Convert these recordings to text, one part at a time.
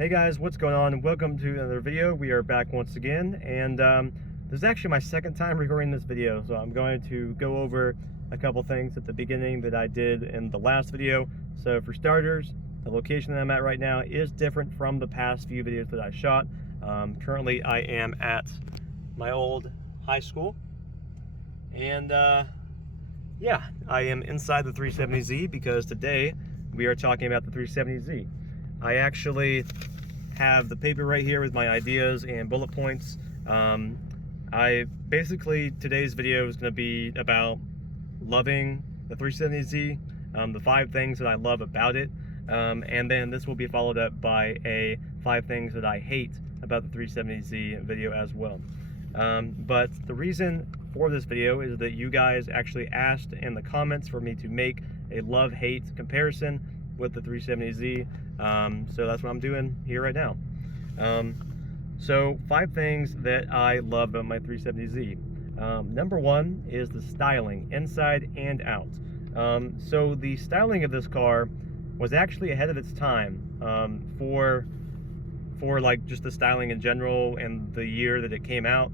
Hey guys, what's going on? Welcome to another video. We are back once again, and this is actually my second time recording this video, so I'm going to go over a couple things at the beginning that I did in the last video. So for starters, the location that I'm at right now is different from the past few videos that I shot. Currently I am at my old high school, and yeah, I am inside the 370Z because today we are talking about the 370Z. I actually have the paper right here with my ideas and bullet points. Today's video is going to be about loving the 370Z, the 5 things that I love about it, and then this will be followed up by a 5 things that I hate about the 370Z video as well. But the reason for this video is that you guys actually asked in the comments for me to make a love-hate comparison with the 370Z, so that's what I'm doing here right now. So 5 things that I love about my 370Z. Number 1 is the styling, inside and out. So the styling of this car was actually ahead of its time for like just the styling in general and the year that it came out.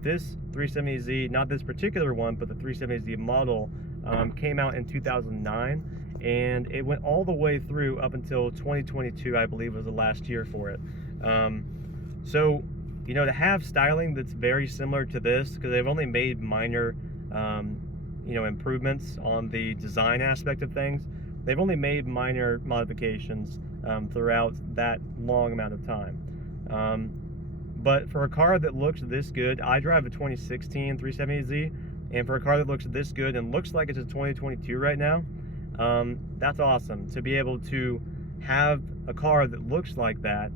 This 370Z, not this particular one, but the 370Z model came out in 2009. And it went all the way through up until 2022, I believe was the last year for it. So, you know, to have styling that's very similar to this, because they've only made minor, you know, improvements on the design aspect of things. They've only made minor modifications throughout that long amount of time. But for a car that looks this good, I drive a 2016 370Z, and for a car that looks this good and looks like it's a 2022 right now, that's awesome to be able to have a car that looks like that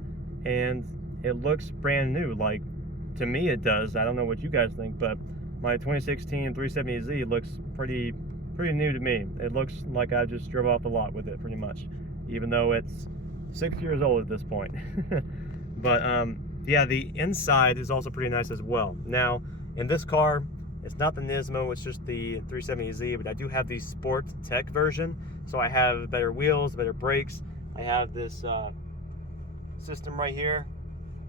and it looks brand new. Like, to me it does. I don't know what you guys think, but my 2016 370Z looks pretty new to me. It looks like I just drove off the lot with it pretty much, even though it's 6 years old at this point. But yeah, the inside is also pretty nice as well. Now in this car, it's not the Nismo, it's just the 370Z, but I do have the Sport Tech version. So I have better wheels, better brakes. I have this system right here,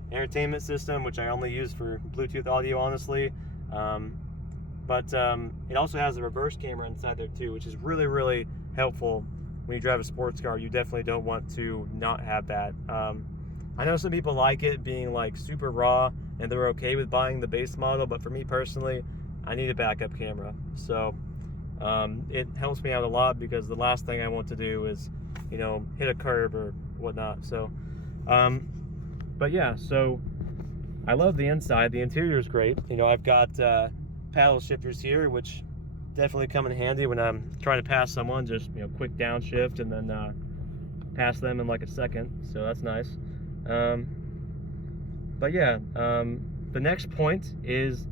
entertainment system, which I only use for Bluetooth audio, honestly. But it also has a reverse camera inside there too, which is really helpful when you drive a sports car. You definitely don't want to not have that. I know some people like it being like super raw and they're okay with buying the base model, but for me personally, I need a backup camera. So it helps me out a lot, because the last thing I want to do is, you know, hit a curb or whatnot. So but yeah, so I love the inside. The interior is great. You know, I've got paddle shifters here, which definitely come in handy when I'm trying to pass someone. Just, you know, quick downshift and then pass them in like a second. So that's nice. But yeah, the next point is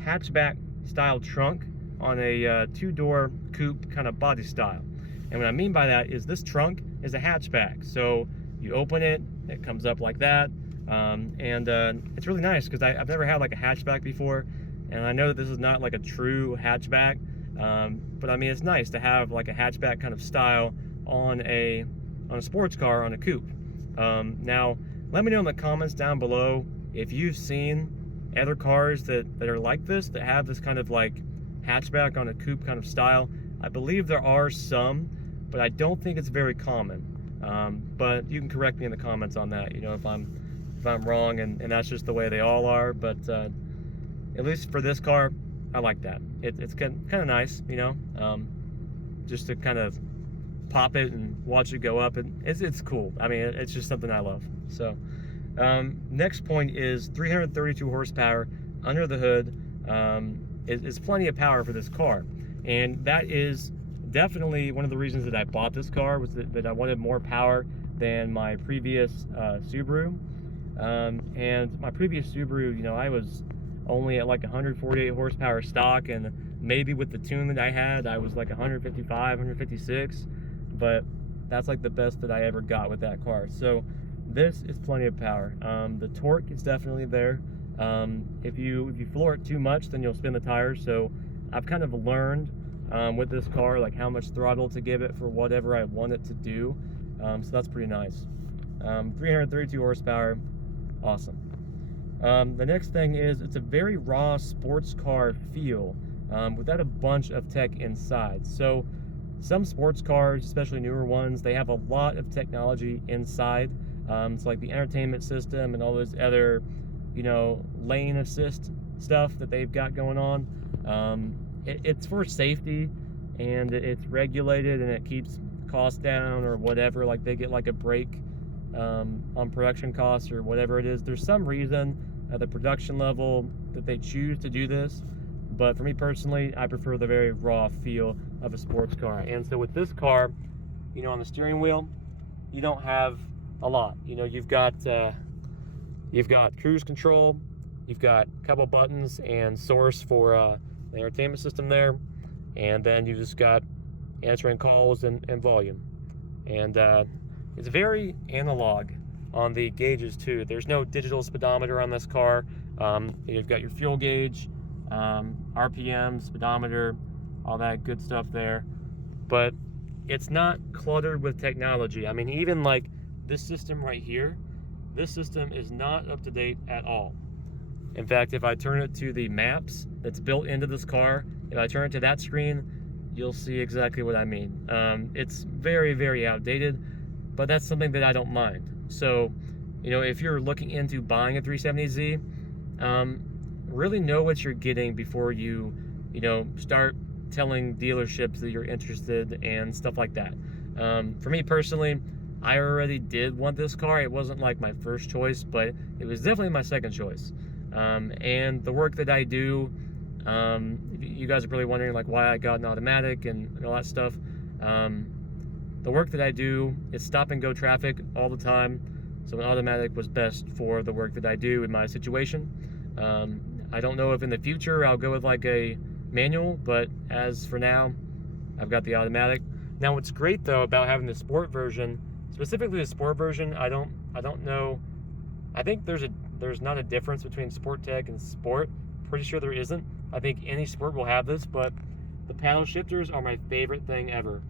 hatchback style trunk on a 2-door coupe kind of body style. And what I mean by that is this trunk is a hatchback. So you open it, it comes up like that. And it's really nice because I've never had like a hatchback before. And I know that this is not like a true hatchback. But I mean, it's nice to have like a hatchback kind of style on a sports car, on a coupe. Now, let me know in the comments down below if you've seen other cars that are like this, that have this kind of like hatchback on a coupe kind of style. I believe there are some, but I don't think it's very common. But you can correct me in the comments on that, you know, if I'm wrong, and that's just the way they all are. But at least for this car, I like that. It's kind of nice, you know, just to kind of pop it and watch it go up, and it's cool. I mean, it's just something I love. So next point is 332 horsepower under the hood. Is plenty of power for this car, and that is definitely one of the reasons that I bought this car, was that I wanted more power than my previous Subaru. And my previous Subaru, you know, I was only at like 148 horsepower stock, and maybe with the tune that I had, I was like 155, 156, but that's like the best that I ever got with that car. So this is plenty of power. The torque is definitely there. If you floor it too much, then you'll spin the tires. So I've kind of learned with this car like how much throttle to give it for whatever I want it to do. So that's pretty nice. 332 horsepower, awesome. The next thing is it's a very raw sports car feel without a bunch of tech inside. So some sports cars, especially newer ones, they have a lot of technology inside. It's like the entertainment system and all those other, you know, lane assist stuff that they've got going on. It's for safety, and it's regulated, and it keeps costs down or whatever. Like they get like a break on production costs or whatever it is. There's some reason at the production level that they choose to do this, but for me personally, I prefer the very raw feel of a sports car. And so with this car, you know, on the steering wheel, you don't have a lot. You know, you've got cruise control, you've got a couple buttons and source for the entertainment system there, and then you just got answering calls and volume. And it's very analog on the gauges too. There's no digital speedometer on this car. You've got your fuel gauge, RPM, speedometer, all that good stuff there. But it's not cluttered with technology. I mean, even like this system right here, this system is not up to date at all. In fact, if I turn it to the maps that's built into this car, if I turn it to that screen, you'll see exactly what I mean. It's very, very outdated, but that's something that I don't mind. So, you know, if you're looking into buying a 370Z, really know what you're getting before you know, start telling dealerships that you're interested and stuff like that. For me personally, I already did want this car. It wasn't like my first choice, but it was definitely my second choice. And the work that I do, you guys are probably wondering like why I got an automatic and all that stuff. The work that I do is stop and go traffic all the time, so an automatic was best for the work that I do in my situation. I don't know if in the future I'll go with like a manual, but as for now, I've got the automatic. Now what's great though about having the sport version, specifically the sport version, I don't know, I think there's not a difference between Sport Tech and Sport. Pretty sure there isn't. I think any Sport will have this, but the paddle shifters are my favorite thing ever.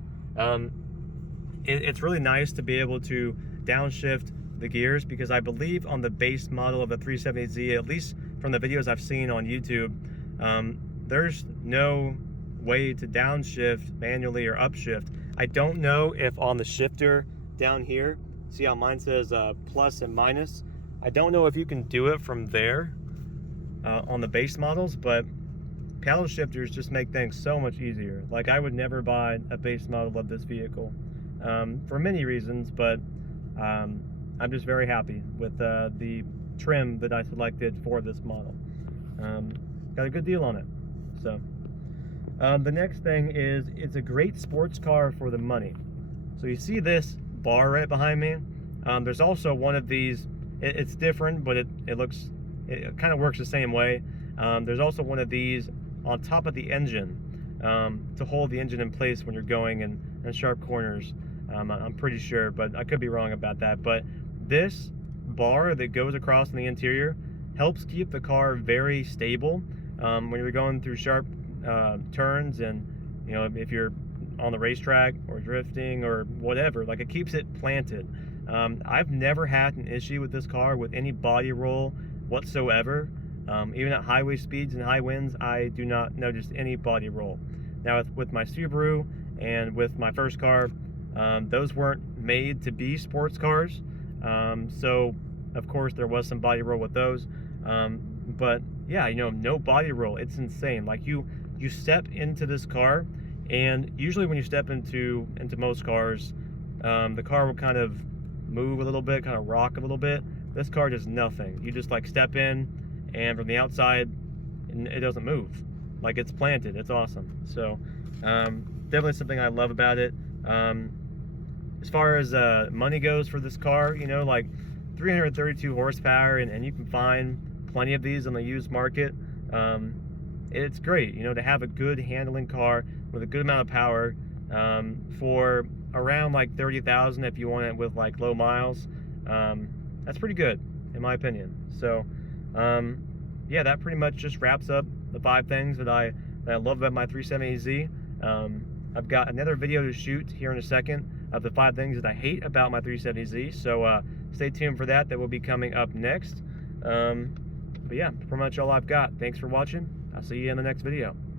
It's really nice to be able to downshift the gears, because I believe on the base model of the 370Z, at least from the videos I've seen on YouTube, there's no way to downshift manually or upshift. I don't know if on the shifter down here, see how mine says plus and minus, I don't know if you can do it from there on the base models, but paddle shifters just make things so much easier. Like I would never buy a base model of this vehicle for many reasons, but I'm just very happy with the trim that I selected for this model. Got a good deal on it. So the next thing is, it's a great sports car for the money. So you see this bar right behind me. There's also one of these. It's different, but it kind of works the same way. There's also one of these on top of the engine to hold the engine in place when you're going in sharp corners. I'm pretty sure, but I could be wrong about that. But this bar that goes across in the interior helps keep the car very stable when you're going through sharp turns, and you know, if you're on the racetrack or drifting or whatever, like it keeps it planted. I've never had an issue with this car with any body roll whatsoever. Even at highway speeds and high winds, I do not notice any body roll. Now with my Subaru and with my first car, those weren't made to be sports cars, so of course there was some body roll with those, but yeah, you know, no body roll. It's insane. Like you step into this car, and usually when you step into most cars, the car will kind of move a little bit, kind of rock a little bit. This car does nothing. You just like step in, and from the outside it doesn't move. Like it's planted. It's awesome. So definitely something I love about it. As far as money goes for this car, you know, like 332 horsepower, and you can find plenty of these on the used market. It's great, you know, to have a good handling car with a good amount of power for around like 30,000 if you want it with like low miles. That's pretty good in my opinion. So yeah, that pretty much just wraps up the 5 things that I love about my 370Z. I've got another video to shoot here in a second of the 5 things that I hate about my 370Z, so stay tuned for that. That will be coming up next. But yeah, pretty much all I've got. Thanks for watching. I'll see you in the next video.